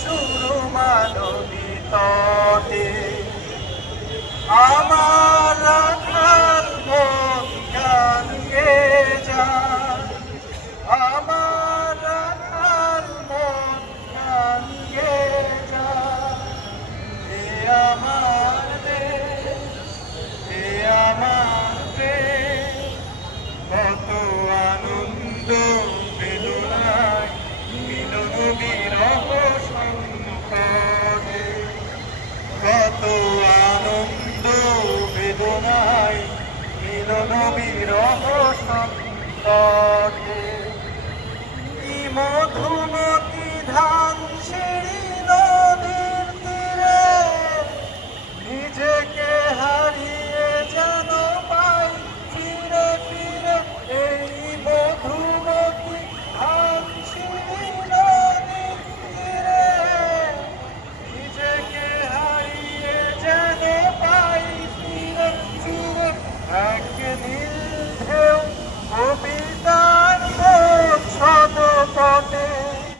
সুরমা নদী তটে আমার রাখাল মন গান গেয়ে যায়, আমার রাখাল মন গান গেয়ে যায়। এ আমার দেশ, এ আমার দেশ, কত আনন্দ বেদনায় মিলন বিরহ সংকটে, কত আনন্দ বেদনায় মিলন বিরহ সংকটে। কি মধুমতি ধারা